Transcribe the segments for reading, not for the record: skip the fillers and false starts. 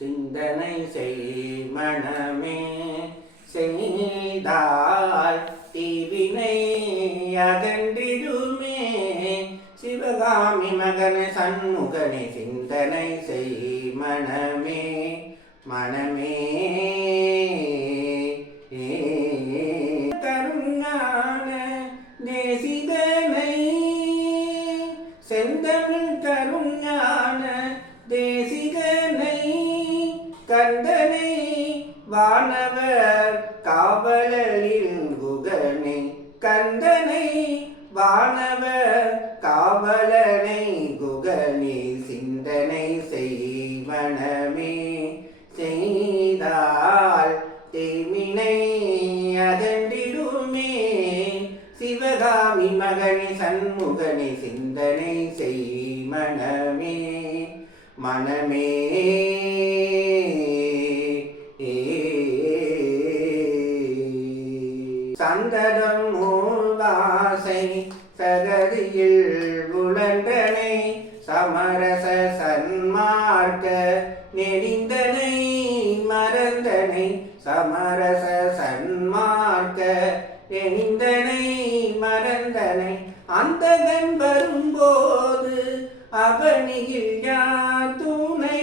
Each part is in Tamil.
சிந்தனை செய் மனமே செய்தால் தீவினை அகன்றிடுமே. சிவகாமி மகனே சண்முகனே சிந்தனை செய் மனமே மனமே கருஞான தேசிகனை செந்தமிழ் கருஞான தேசிகனை கந்தனை வானவர் காவலில் குகனை கந்தனை வானவர் காவலனை குகனே சிந்தனை செய்வனமே செய்தால் தீமினை அகன்றிடுமே. சிவகாமி மகனே சண்முகனே சிந்தனை செய் மனமே மனமே சந்ததம் மூவாசை சகதியில் உழன்றனை சமரச சன்மார்க்க நெறிந்தனை மறந்தனை சமரச சன்மார்க்க நெறிந்தனை மறந்தனை அந்தகன் வரும்போது அவனியில் யார் துணை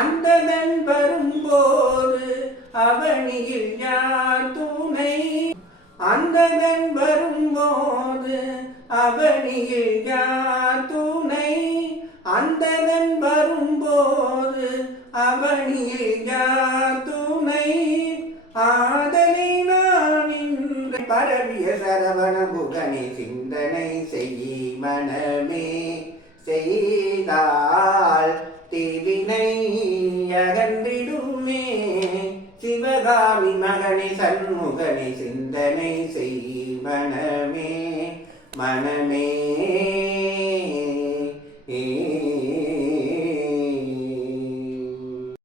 அந்தகன் வரும்போது அவனியில் யார் துணை அந்தகன் வரும்போது அவனியில் யார் துணை அந்தகன் வரும்போது அவனியில் யார் துணை ஆதலை நான் இன்று பரவிய சரவண குகனை சிந்தனை செய் மனமே செய்தால் தீவினை அகன்றிடுமே. சிவகாமி மகனே சண்முகனே சிந்தனை செய் மனமே மனமே